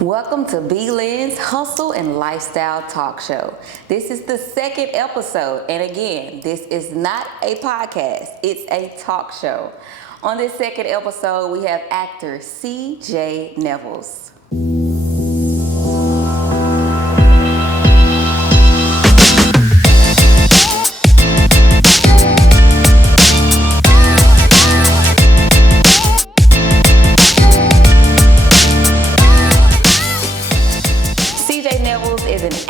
Welcome to B.Lynn's Hustle and Lifestyle Talk Show. This is the second episode, and again, this is not a podcast, it's a talk show. On this second episode, we have actor C.J. Nevels.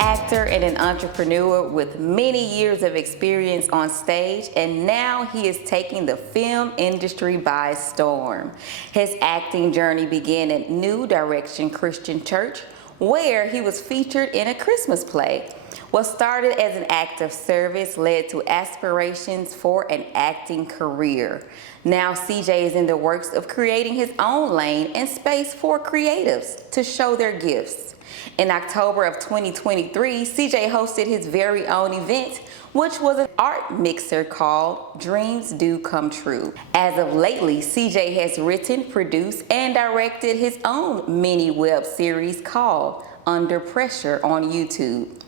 Actor and an entrepreneur with many years of experience on stage, and now he is taking the film industry by storm. His acting journey began at New Direction Christian Church, where he was featured in a Christmas play. What started as an act of service led to aspirations for an acting career. Now CJ is in the works of creating his own lane and space for creatives to show their gifts. In October of 2023, CJ hosted his very own event, which was an art mixer called Dreams Do Come True. As of lately, CJ has written, produced, and directed his own mini web series called Under Pressure on YouTube.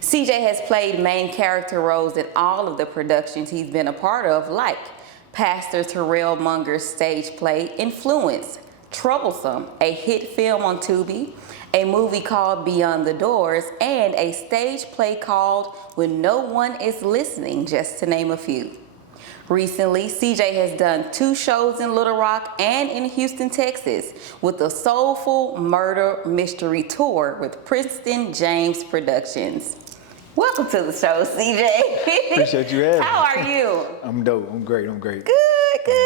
CJ has played main character roles in all of the productions he's been a part of, like Pastor Terrell Munger's stage play Influence, Troublesome, a hit film on Tubi, a movie called Beyond the Doors, and a stage play called When No One Is Listening, just to name a few. Recently, CJ has done 2 shows in Little Rock and in Houston, Texas, with the Soulful Murder Mystery Tour with Princeton James Productions. Welcome to the show, CJ. Appreciate you having me. How are you? I'm dope. I'm great. Good.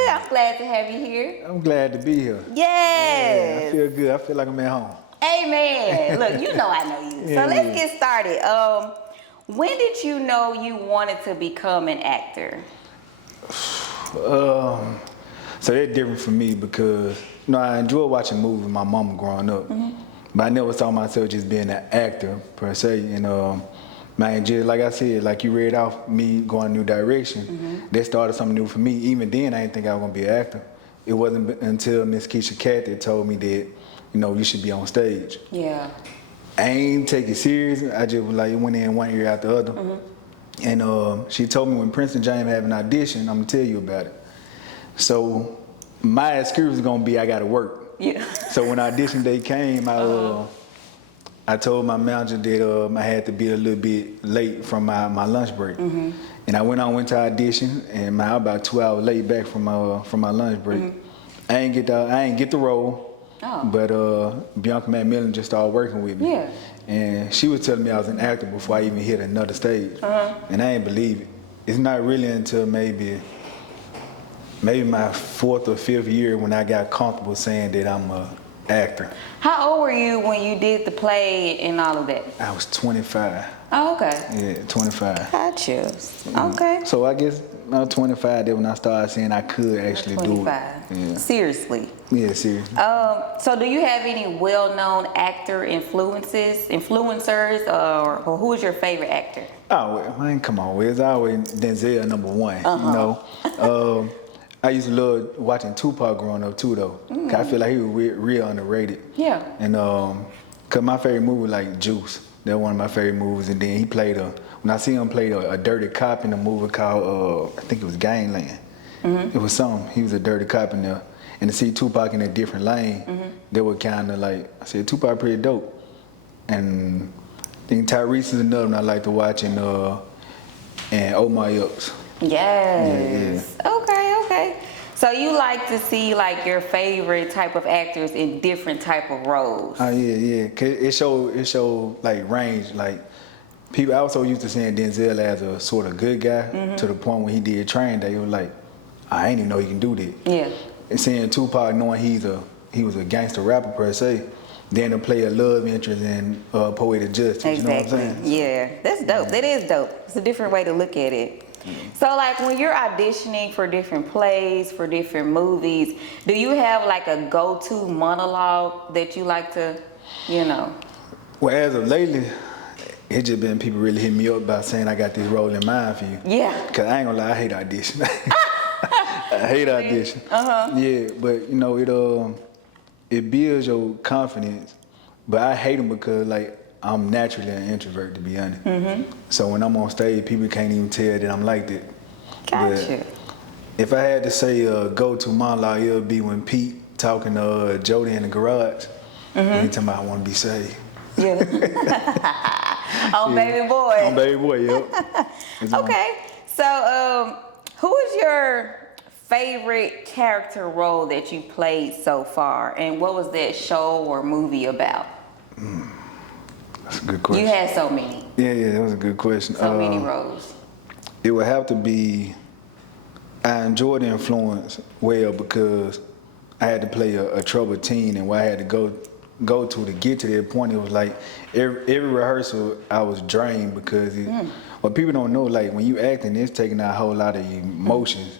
I'm glad to have you here. I'm glad to be here. Yes. Yeah, I feel good. I feel like I'm at home. Amen. Look, you know I know you. So let's get started. When did you know you wanted to become an actor? So that's different for me because I enjoy watching movies with my mama growing up, but I never saw myself just being an actor per se. And man, just like I said, like you read off me going a new direction, that started something new for me. Even then, I didn't think I was gonna be an actor. It wasn't until Miss Keisha Cathy told me that, you should be on stage. Yeah. I ain't take it serious. I just went in one ear out the other. And she told me when Princeton James have an audition, I'm gonna tell you about it. So my excuse was gonna be I gotta work. Yeah. So when audition day came, I told my manager that I had to be a little bit late from my lunch break. And I went to audition, and I was about 2 hours late back from my lunch break. I ain't get the role. But Bianca McMillan just started working with me. Yeah. And she was telling me I was an actor before I even hit another stage. And I ain't believe it. It's not really until maybe my 4th or 5th year when I got comfortable saying that I'm an actor. How old were you when you did the play and all of that? I was 25. Oh, okay. Yeah, 25. Gotcha. Okay. So I guess I was 25 then when I started saying I could actually 25. do it. Yeah. Seriously. Yeah, seriously. So do you have any well-known actor influencers, or who is your favorite actor? Oh, well, man, come on. It's always Denzel #1, I used to love watching Tupac growing up too, though. 'Cause I feel like he was real underrated. Yeah. And cause my favorite movie was like Juice. That was one of my favorite movies. And then he played when I see him play a dirty cop in a movie called I think it was Gangland. It was something. He was a dirty cop in there. And to see Tupac in a different lane, they were kind of like, I said, Tupac pretty dope. And I think Tyrese is another one I like to watch, and Oh My Ups. Yes. Yeah. Okay. So you like to see like your favorite type of actors in different type of roles? Oh yeah. Cause it showed like range. Like people, I was so used to seeing Denzel as a sort of good guy to the point when he did Training Day, it was like, I ain't even know he can do that. Yeah. And seeing Tupac, knowing he was a gangster rapper per se, then to play a love interest in Poetic Justice. Exactly. You know what I'm saying? Yeah, that's dope. That is dope. It's a different way to look at it. So like when you're auditioning for different plays, for different movies, do you have like a go-to monologue that you like to, Well, as of lately, it just been people really hitting me up about saying I got this role in mind for you. Yeah. Cause I ain't gonna lie, I hate audition. I hate audition. Yeah, but it builds your confidence But I hate them because like I'm naturally an introvert, to be honest. So when I'm on stage, people can't even tell that I'm like that. Gotcha. But if I had to say go to monologue, it would be when Pete talking to Jody in the garage. Anytime I want to be saved. Yeah. On Baby Boy. On Baby Boy, yep. Okay. So, who is your favorite character role that you played so far, and what was that show or movie about? That's a good question. You had so many. Yeah, that was a good question. So many roles. It would have to be. I enjoyed the influence well because I had to play a troubled teen, and where I had to go to get to that point, it was like every rehearsal I was drained because what people don't know, like when you acting, it's taking out a whole lot of emotions,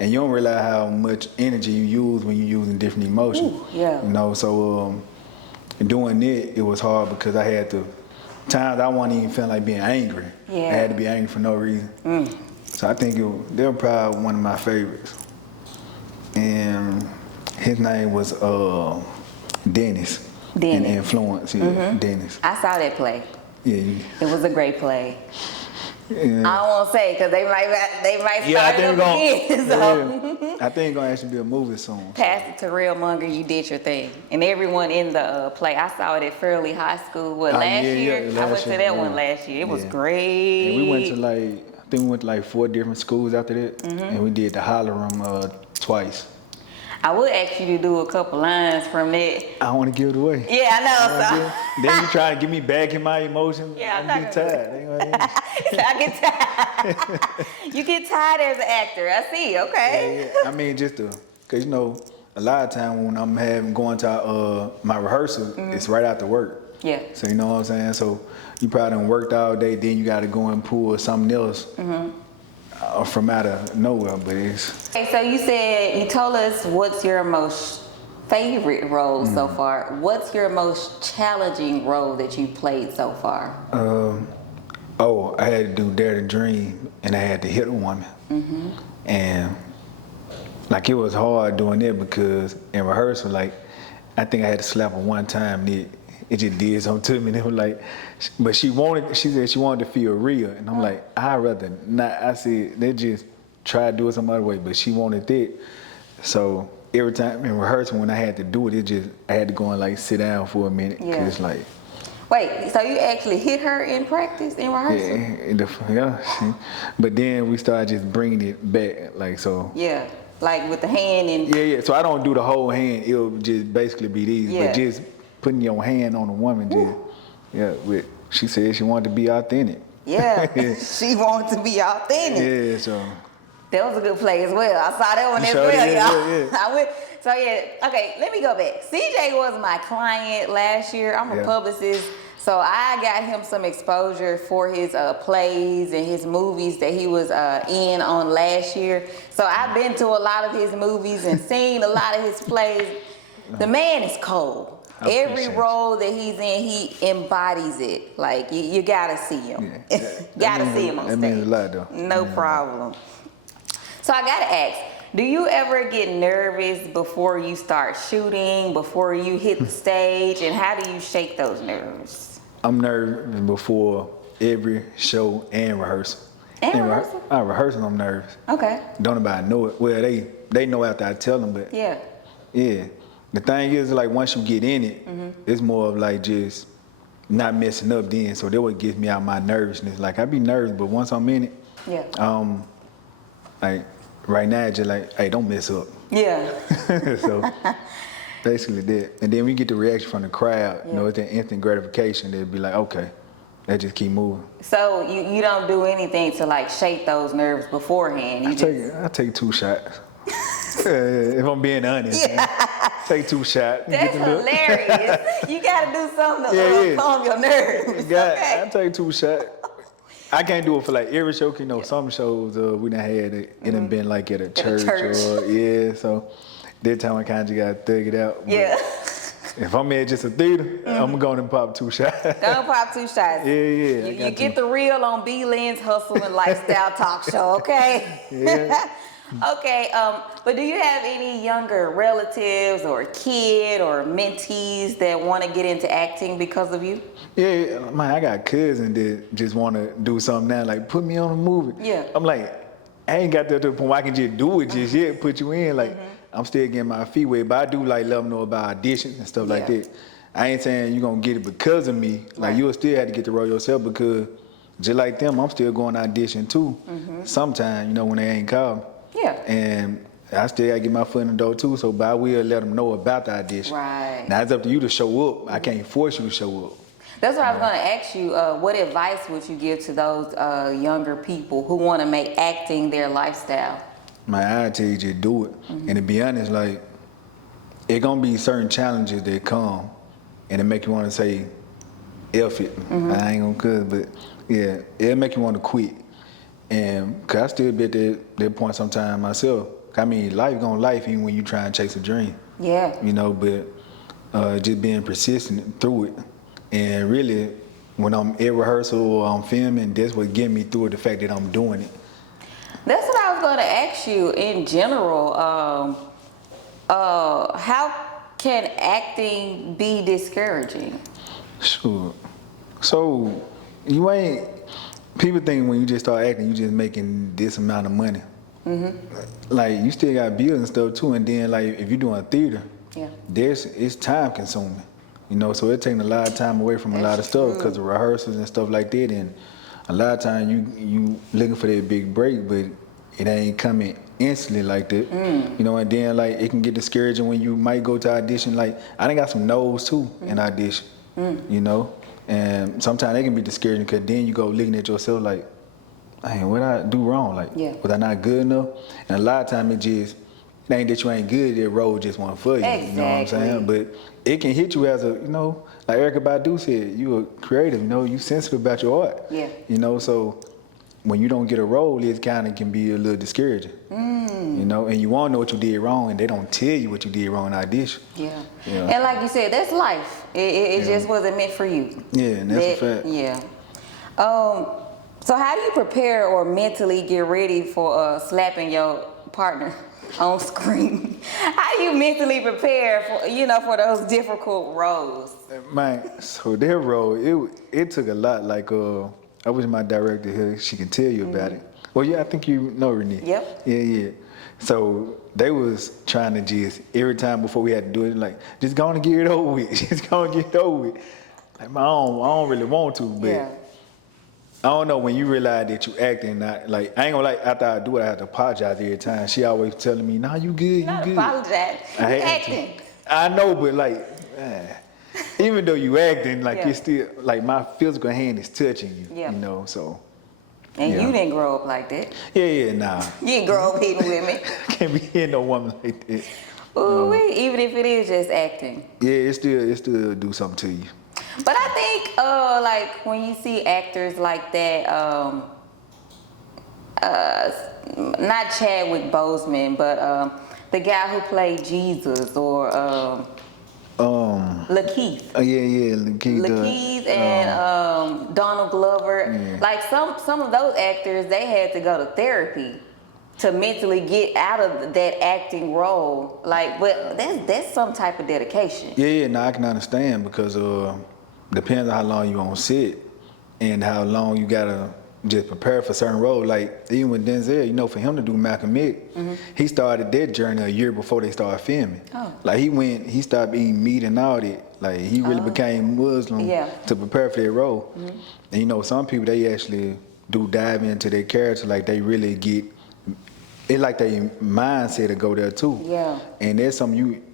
and you don't realize how much energy you use when you're using different emotions. Ooh, yeah. You know, so doing it was hard because I had to. Times I wasn't even feeling like being angry. Yeah. I had to be angry for no reason. So I think they were probably one of my favorites. And his name was Dennis. In Influence, yeah, Dennis. I saw that play. Yeah. It was a great play. Yeah. I don't want to say because they might start it up again. So. I think it's gonna actually be a movie soon. Pastor Terrell Munger, you did your thing, and everyone in the play. I saw it at Fairleigh High School. Last year? I went to that one last year. It was great. And we went to I think we went to 4 different schools after that, and we did the Holler Room twice. I would ask you to do a couple lines from that. I don't want to give it away. Yeah, I know. Then you try to get me back in my emotions. Yeah, I'm getting tired. I get tired. You get tired as an actor. I see. Okay. Yeah. I mean, just because a lot of time when I'm going to my rehearsal, it's right after work. Yeah. So you know what I'm saying. So you probably done worked all day, then you got to go and pull something else from out of nowhere. But it's. Okay, so you told us what's your most favorite role so far. What's your most challenging role that you played so far? I had to do Dare to Dream, and I had to hit a woman. And it was hard doing it because in rehearsal, I think I had to slap her one time. It just did something to me. And it was but she said she wanted to feel real. And I'm like, I'd rather not. I said, they just try to do it some other way, but she wanted it. So every time in rehearsal when I had to do it, I had to go and sit down for a minute. Yeah. Cause it's wait, so you actually hit her in practice, in rehearsal? Yeah. But then we started just bringing it back, so. Yeah, with the hand and. Yeah. So I don't do the whole hand. It'll just basically be these. Yeah. But just putting your hand on a woman, she said she wanted to be authentic. Yeah, she wanted to be authentic. Yeah, so. That was a good play as well. I saw that one as well, y'all. Yeah. Okay, let me go back. CJ was my client last year. I'm a publicist, so I got him some exposure for his plays and his movies that he was in on last year. So I've been to a lot of his movies and seen a lot of his plays. The man is cold. Every role that he's in, he embodies it. You gotta see him. Yeah. Gotta see him on stage. That means a lot, though. No problem. So I gotta ask, do you ever get nervous before you start shooting, before you hit the stage, and how do you shake those nerves? I'm nervous before every show and rehearsal. And rehearsal? Rehearsal, I'm nervous. Okay. Don't nobody know it. Well, they know after I tell them, but yeah. The thing is, once you get in it, it's more of just not messing up then. So that what gets me out of my nervousness. I be nervous, but once I'm in it, right now, it's just hey, don't mess up. Yeah. So basically that. And then we get the reaction from the crowd. It's that instant gratification. They'll be okay, let's just keep moving. So you don't do anything to shake those nerves beforehand? I take 2 shots. If I'm being honest, take 2 shots. That's hilarious. You gotta do something to calm your nerves. Okay. I take 2 shots. I can't do it for every show. Some shows we done had it done been at a church. Or so that time I kind of got to thug it out. But if I'm at just a theater, I'm going to pop 2 shots. Gonna pop 2 shots. Yeah. You get the reel on B.Lynn's Hustle and Lifestyle Talk Show, okay? Yeah. Okay, but do you have any younger relatives or kid or mentees that want to get into acting because of you? Yeah, man, I got cousins that just want to do something now, like put me on a movie. Yeah. I'm like, I ain't got that to the point where I can just do it just yet, put you in. Like, I'm still getting my feet wet, but I do like let them know about auditions and stuff like Yeah. that. I ain't saying you gonna get it because of me. Like, Right. you'll still have to get the role yourself because just like them, I'm still going to audition too. Sometime, when they ain't called me. Yeah. And I still gotta get my foot in the door too, so but I will let them know about the audition. Right. Now it's up to you to show up. I can't force you to show up. That's what I was going to ask you. What advice would you give to those younger people who want to make acting their lifestyle? I tell you, just do it. And to be honest, like, it gonna be certain challenges that come, and it make you want to say, F it. I ain't gonna cuss, but yeah, it'll make you want to quit. And cause I still be at that point sometime myself. I mean, life gonna life even when you try and chase a dream. Yeah. But just being persistent through it. And really, when I'm at rehearsal or I'm filming, that's what get me through it, the fact that I'm doing it. That's what I was going to ask you in general. How can acting be discouraging? Sure. So, people think when you just start acting, you just making this amount of money. Like, you still got bills and stuff too, and then like, if you're doing theater, Yeah. it's time consuming. So it taking a lot of time away from a lot of stuff because of rehearsals and stuff like that. And a lot of times you looking for that big break, but it ain't coming instantly like that. And then like it can get discouraging when you might go to audition. Like I done got some no's too in audition. And sometimes they can be discouraging because then you go looking at yourself like, hey, what I do wrong? Like, was I not good enough? And a lot of times it ain't that you ain't good, that role just wasn't for you. Exactly. You know what I'm saying? But it can hit you as a, like Erykah Badu said, you a creative, you sensitive about your art. Yeah. So when you don't get a role, it kind of can be a little discouraging. And you want to know what you did wrong, and they don't tell you what you did wrong in audition. Yeah. And like you said, that's life. It just wasn't meant for you. Yeah, and that's a fact. Yeah. So how do you prepare or mentally get ready for slapping your partner on screen? How do you mentally prepare for those difficult roles? Man, so their role, it took a lot. Like, I wish my director here, she can tell you about it. Well, yeah, I think you know Renee. Yep. Yeah. So they was trying to just, every time before we had to do it, like, just go on and get it over with. Just go and get it over with. Like, I don't really want to, but Yeah. I don't know, when you realize that you acting, not, like, I ain't gonna like, after I do it, I have to apologize every time. She always telling me, nah, you good, Not you good. apologize. You I hate acting. I know, but like, even though you acting, like Yeah. it's still, like my physical hand is touching you, Yeah. so. And Yeah. you didn't grow up like that. Yeah, nah. You didn't grow up hitting women. Can't be hitting no woman like that. Ooh, even if it is just acting. Yeah, it still do something to you. But I think, like when you see actors like that, not Chadwick Boseman, but the guy who played Jesus, or Lakeith. Yeah, Lakeith and Donald Glover. Yeah. Like some of those actors, they had to go to therapy to mentally get out of that acting role. Like, but that's some type of dedication. Yeah, now I can understand because depends on how long you on set and how long you gotta just prepare for certain roles. Like even with Denzel, for him to do Malcolm X, he started that journey a year before they started filming. Oh. Like he stopped eating meat and all that. Like he really became Muslim to prepare for that role. And some people, they actually do dive into their character, like they really get it, like their mindset to go there too. Yeah. And that's something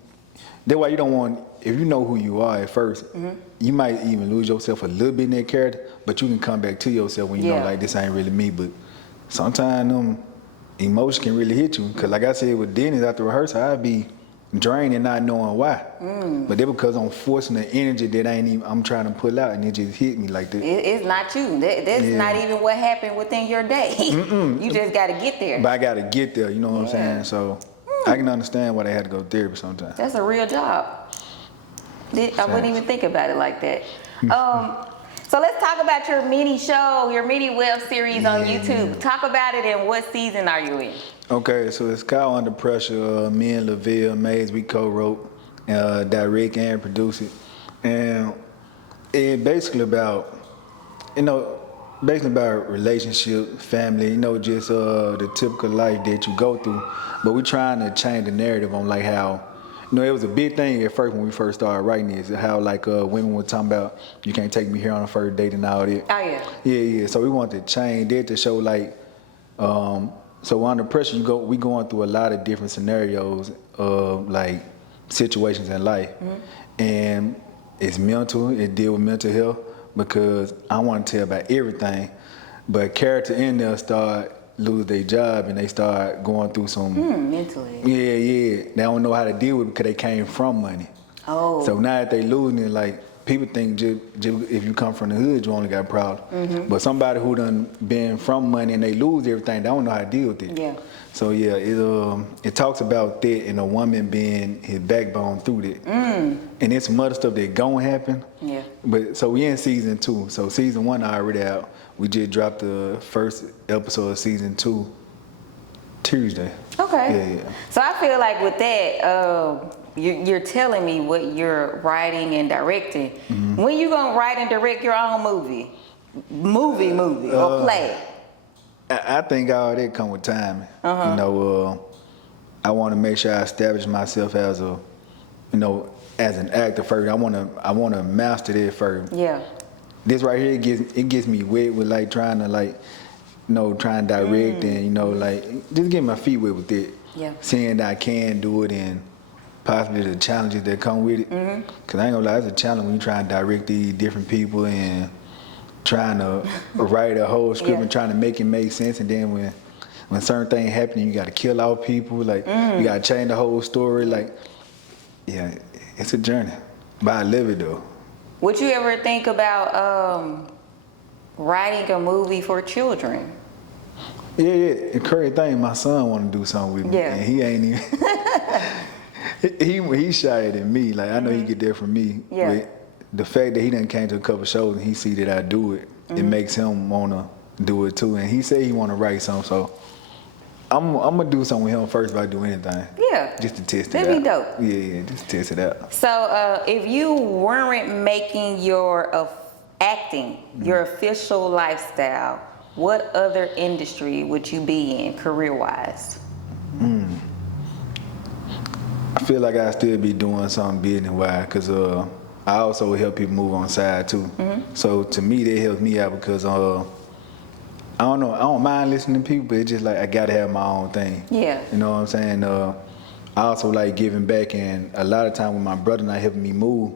that's why you don't want, if you know who you are at first, you might even lose yourself a little bit in that character, but you can come back to yourself when you know, like, this ain't really me. But sometimes emotion can really hit you. Because like I said with Dennis, after rehearsal, I'd be drained and not knowing why. But that's because I'm forcing the energy that I'm trying to pull out, and it just hit me like that. It's not you. That's not even what happened within your day. You just got to get there. But I got to get there, you know what I'm saying? So I can understand why they had to go to therapy sometimes. That's a real job. I wouldn't even think about it like that. So let's talk about your mini show, your mini web series on YouTube. Talk about it, and what season are you in? Okay, so it's called Under Pressure. Me and Lavelle Mays, we co-wrote, direct and produce it. And it basically about, you know, basically about relationship, family, just the typical life that you go through. But we're trying to change the narrative on like how, it was a big thing at first when we first started writing this, how like women were talking about, you can't take me here on a first date and all that. Oh yeah. Yeah. So we wanted to change that to show like, so under pressure, we going through a lot of different scenarios of like situations in life, and it's mental. It deal with mental health because I want to tell about everything, but character in there start lose their job and they start going through some Mentally. Yeah. They don't know how to deal with it because they came from money. Oh. So now that they losing it, like people think just if you come from the hood, you only got a problem. But somebody who done been from money and they lose everything, they don't know how to deal with it. Yeah. So yeah, it talks about that and a woman being his backbone through that. And it's some other stuff that gonna happen. Yeah. But so we in season 2. So season 1 already out. We just dropped the first episode of season 2 Tuesday. Okay. Yeah. So I feel like with that, you're telling me what you're writing and directing. When you gonna write and direct your own movie or play? I think all that come with time. I want to make sure I establish myself as as an actor first. I want to master that first. Yeah. This right here, it gets me wet with like trying to try and direct and like just get my feet wet with it. Yeah. Seeing that I can do it and possibly the challenges that come with it. Cause I ain't gonna lie, it's a challenge when you try and direct these different people and trying to write a whole script and trying to make it make sense. And then when certain things happen, you got to kill out people. Like you got to change the whole story. Like it's a journey, but I live it though. Would you ever think about writing a movie for children? Yeah. The crazy thing, my son want to do something with me, and he ain't even. He's shyer than me. Like I know he get that from me. Yeah. But the fact that he done came to a couple shows and he see that I do it, it makes him wanna do it too. And he say he wanna write something, so I'm gonna do something with him first if I do anything. Yeah. Just to test it out. That'd be dope. Yeah, just test it out. So if you weren't making your acting your official lifestyle, what other industry would you be in career-wise? I feel like I still be doing something business-wise because I also help people move on the side too. So to me, that helps me out because I don't know, I don't mind listening to people, but it's just like I gotta have my own thing. Yeah. You know what I'm saying? I also like giving back, and a lot of time when my brother not helping me move,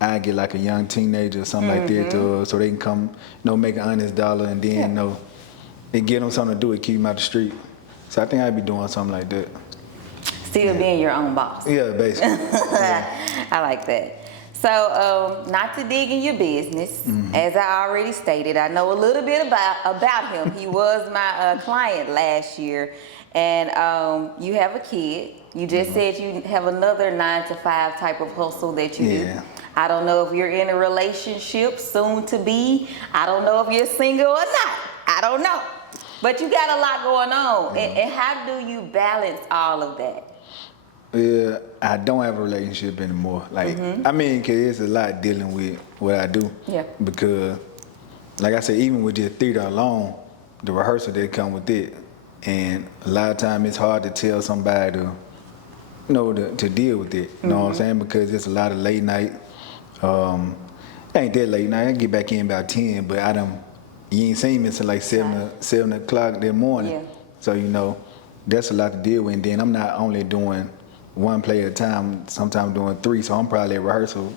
I get like a young teenager or something like that so they can come, make an honest dollar, and then it get them something to do, it keep them out the street. So I think I'd be doing something like that. Still being your own boss. Yeah, basically. I like that. So, not to dig in your business, as I already stated, I know a little bit about him. He was my client last year, and you have a kid. You just said you have another 9-to-5 type of hustle that you do. I don't know if you're in a relationship, soon to be. I don't know if you're single or not. I don't know. But you got a lot going on. And how do you balance all of that? Yeah, I don't have a relationship anymore. Like, I mean, cause it's a lot dealing with what I do. Yeah. Because, like I said, even with just theater alone, the rehearsal that come with it, and a lot of time it's hard to tell somebody to deal with it. You know what I'm saying? Because it's a lot of late night. Ain't that late night. I get back in about 10, but you ain't seen me until like 7 o'clock that morning. Yeah. So that's a lot to deal with. And then I'm not only doing one play at a time, sometimes doing 3, so I'm probably at rehearsal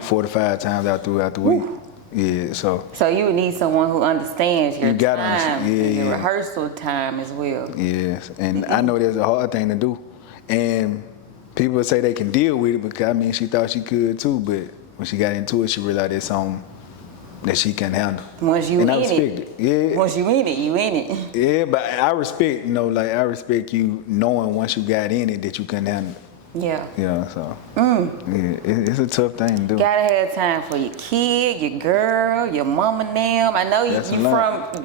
4 to 5 times out throughout the week. Yeah, so you need someone who understands your time, your rehearsal time as well. Yes, and I know that's a hard thing to do, and people say they can deal with it because she thought she could too, but when she got into it, she realized it's something that she can handle. Once you and in I respect it. Yeah. Once you in it, you in it. Yeah, but I respect, I respect you knowing once you got in it that you can handle it. Yeah, so it's a tough thing to do. Gotta have time for your kid, your girl, your mama and them. I know you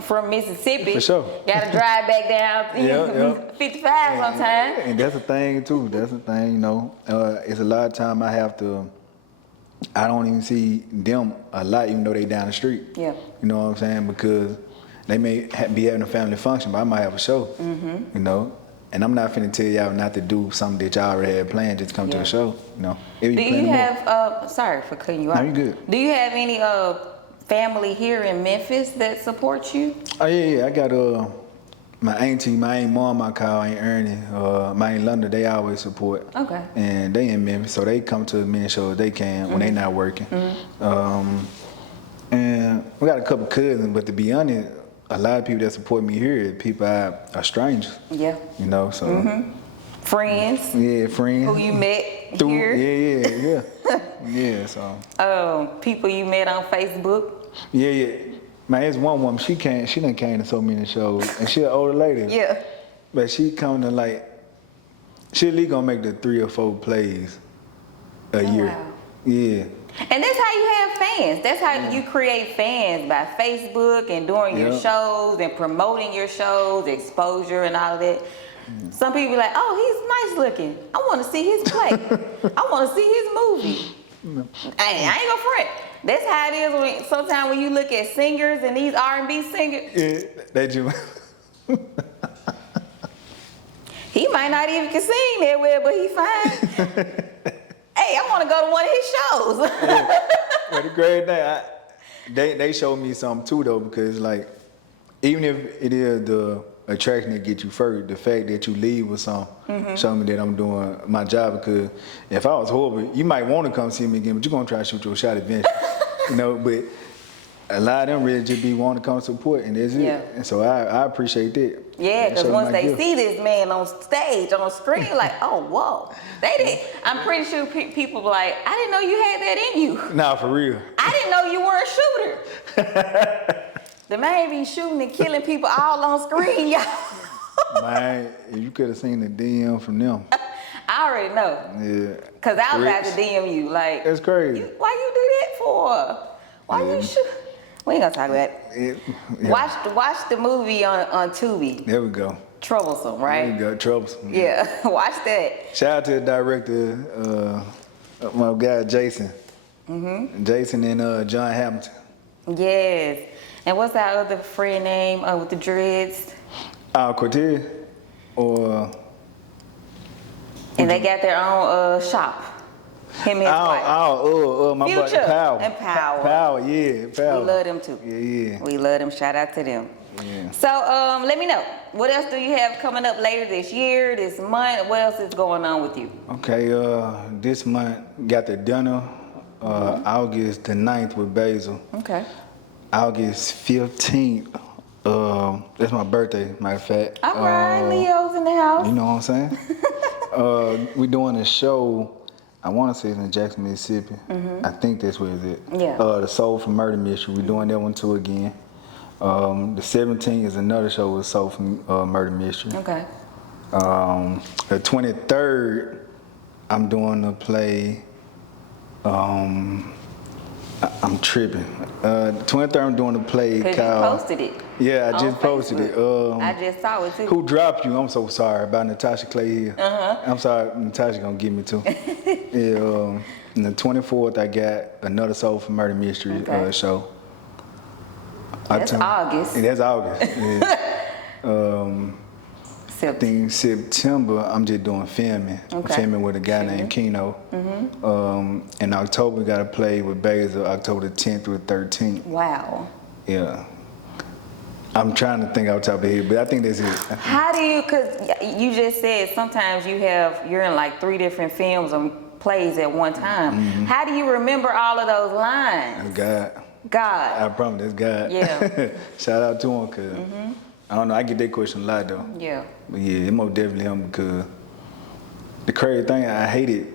from Mississippi. For sure. Gotta drive back down 55 sometimes. And that's the thing too. That's the thing, you know. It's a lot of time I don't even see them a lot, even though they down the street. Yeah. You know what I'm saying? Because they may be having a family function, but I might have a show. You know. And I'm not finna tell y'all not to do something that y'all already had planned, just come to a show, you know. Do you have, sorry for cutting you off. No, you good. Do you have any family here in Memphis that supports you? Oh, yeah. I got my auntie, my aunt mom, my call, Aunt Ernie, my Aunt London, they always support. Okay. And they in Memphis, so they come to as many shows as they can when they not working. And we got a couple cousins, but to be honest, a lot of people that support me here, people are strangers. Yeah. You know, so. Friends. Yeah, friends. Who you met here. Yeah. Yeah, so. People you met on Facebook. Yeah. Man, there's one woman, she done came to so many shows, and she an older lady. Yeah. But she come to she at least gonna make the 3 or 4 plays a year. Wow. Yeah. And that's how you have fans. That's how you create fans, by Facebook and doing your shows and promoting your shows, exposure and all of that. Some people be like, oh, he's nice looking. I want to see his play. I want to see his movie. I ain't gonna front. That's how it is sometimes when you look at singers and these R&B singers. Yeah, they just. He might not even can sing that well, but he fine. Hey, I want to go to one of his shows. But the great thing, they showed me something too though, because even if it is the attraction that get you first, the fact that you leave with something, show me that I'm doing my job. Because if I was horrible, you might want to come see me again, but you're gonna try to shoot your shot eventually. You know, but a lot of them really just be wanting to come support, and that's it. And so I appreciate that. Yeah, because once they see this man on stage, on screen, like, oh, whoa. I'm pretty sure people be like, I didn't know you had that in you. Nah, for real. I didn't know you were a shooter. The man be shooting and killing people all on screen, y'all. Man, if you could have seen the DM from them. I already know. Yeah. Because I was about to DM you, like. That's crazy. Why you do that for? Why you shoot? We ain't gonna talk about it. Watch the movie on Tubi. There we go. Troublesome, right? There we go, Troublesome. Yeah, watch that. Shout out to the director, my guy Jason. Jason and John Hamilton. Yes. And what's that other friend name with the dreads? Cortez. And they got their own shop. Him and his wife. My Future buddy Power. and Power. Power, yeah, Power. We love them too. Yeah. We love them. Shout out to them. Yeah. So let me know. What else do you have coming up later this year, this month? What else is going on with you? Okay, this month got the dinner. August the 9th with Basil. Okay. August 15th. That's my birthday, matter of fact. All right, Leo's in the house. You know what I'm saying? We doing a show. I want to say it's in Jackson, Mississippi. I think that's where it's at. Yeah. The Soul from Murder Mystery. We're doing that one too again. The 17th is another show with Soul from Murder Mystery. Okay. The 23rd, I'm doing a play. I'm tripping. 23rd, I'm doing a play called. You posted it. Yeah, I just posted it. I just saw it too. Who Dropped You? I'm so sorry about Natasha Clay here. I'm sorry, Natasha gonna get me too. Yeah. And the 24th, I got another Soul for Murder Mystery show. That's August. That's August. Yeah. I think September, I'm just doing filming. Okay. Filming with a guy named Keno. In October, we got to play with Basil, October the 10th through the 13th. Wow. Yeah. I'm trying to think off the top of the head, but I think that's it. How do you, because you just said sometimes you're in like 3 different films or plays at one time. How do you remember all of those lines? God. I promise, that's God. Yeah. Shout out to him, because I don't know, I get that question a lot though. Yeah. But yeah, it most definitely him, because the crazy thing, I hated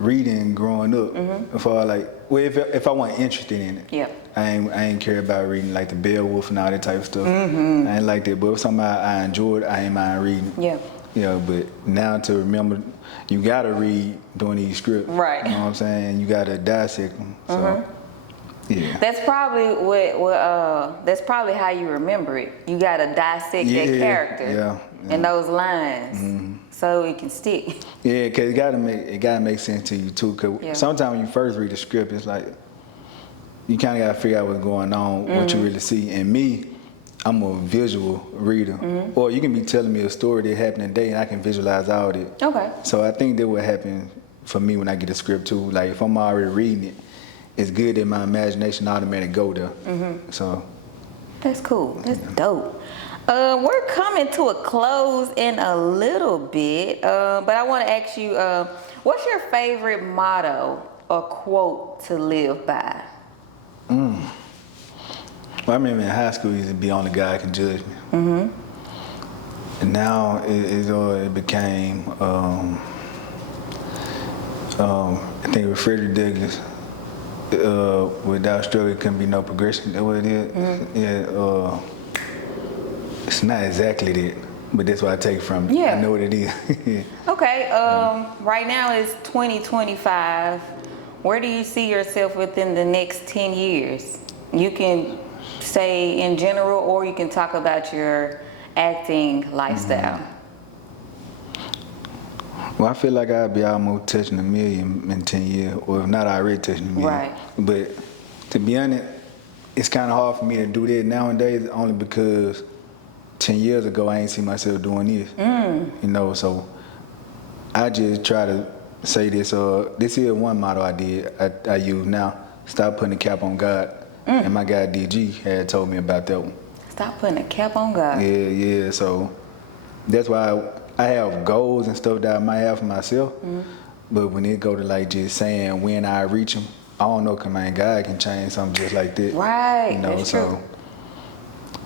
reading growing up. If I wasn't interested in it. Yeah. I ain't care about reading like the Beowulf and all that type of stuff. I ain't like that, but if something I enjoyed, I ain't mind reading. Yeah. Yeah, but now to remember, you gotta read during these scripts. Right. You know what I'm saying? You gotta dissect them. So, yeah. That's probably that's probably how you remember it. You gotta dissect that character and those lines so it can stick. Yeah, cause it gotta make sense to you too. Cause sometimes when you first read the script, it's like you kind of gotta figure out what's going on, what you really see. And me, I'm a visual reader. Or you can be telling me a story that happened today, and I can visualize all of it. Okay. So I think that would happen for me when I get a script too. Like if I'm already reading it, it's good that my imagination automatically go there. So that's cool. That's dope. We're coming to a close in a little bit, but I want to ask you, what's your favorite motto or quote to live by? Well, I remember in high school, it used to be only God can judge me. And now it became, I think with Frederick Douglass, without struggle, it couldn't be no progression. That's what it is. Yeah. It's not exactly that, but that's what I take from it. Yeah. I know what it is. Okay. Right now it's 2025. Where do you see yourself within the next 10 years? You can say in general, or you can talk about your acting lifestyle. Well, I feel like I'll be almost touching 1 million in 10 years, or if not, I already touching 1 million. Right. But to be honest, it's kind of hard for me to do that nowadays, only because 10 years ago, I ain't see myself doing this. You know, so I just try to say this. This is one motto I use now. Stop putting a cap on God. And my guy DG had told me about that one. Stop putting a cap on God. Yeah. So that's why I have goals and stuff that I might have for myself. But when it go to like just saying when I reach them, I don't know, cause man, God can change something just like that. Right. You know, that's so true.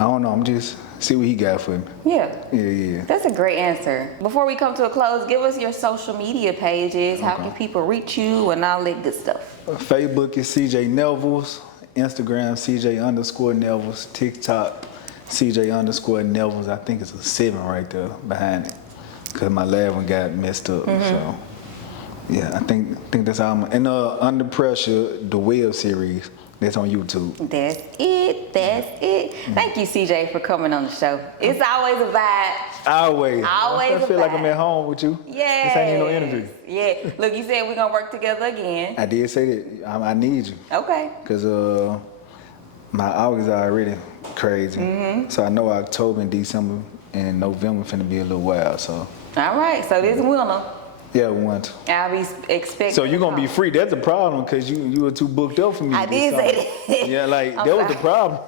I don't know. I'm just see what he got for me. Yeah. That's a great answer. Before we come to a close, give us your social media pages. How can people reach you and all that good stuff? Facebook is CJ Nevels. Instagram CJ_Nevels. TikTok CJ_Nevels. I think it's a 7 right there behind it, cause my last one got messed up. So yeah, I think that's all. And Under Pressure, the web series. That's on YouTube. That's it. Thank you, CJ, for coming on the show. It's always a vibe. Always. I feel like I'm at home with you. Yeah. This ain't no interview. Yeah. Look, you said we're going to work together again. I did say that. I need you. Okay. Because my August are already crazy. So I know October and December and November finna be a little wild. So. All right. So this winter. Yeah, we want to. I'll be expecting. So you're going to be free. That's the problem, because you were too booked up for me. I did say that. Yeah, like, that was the problem.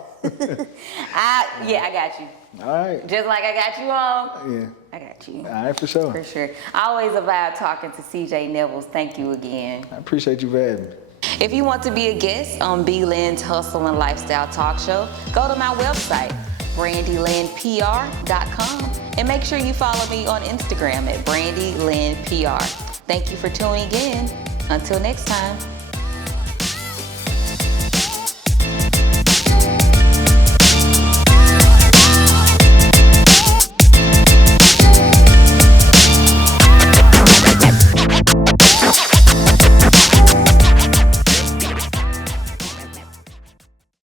I got you. All right. Just like I got you on. Yeah. I got you. All right, for sure. For sure. Always a vibe talking to CJ Nevels. Thank you again. I appreciate you for having me. If you want to be a guest on B.Lynn's Hustle and Lifestyle Talk Show, go to my website, brandylynnpr.com, and make sure you follow me on Instagram at brandylynnpr. Thank you for tuning in. Until next time.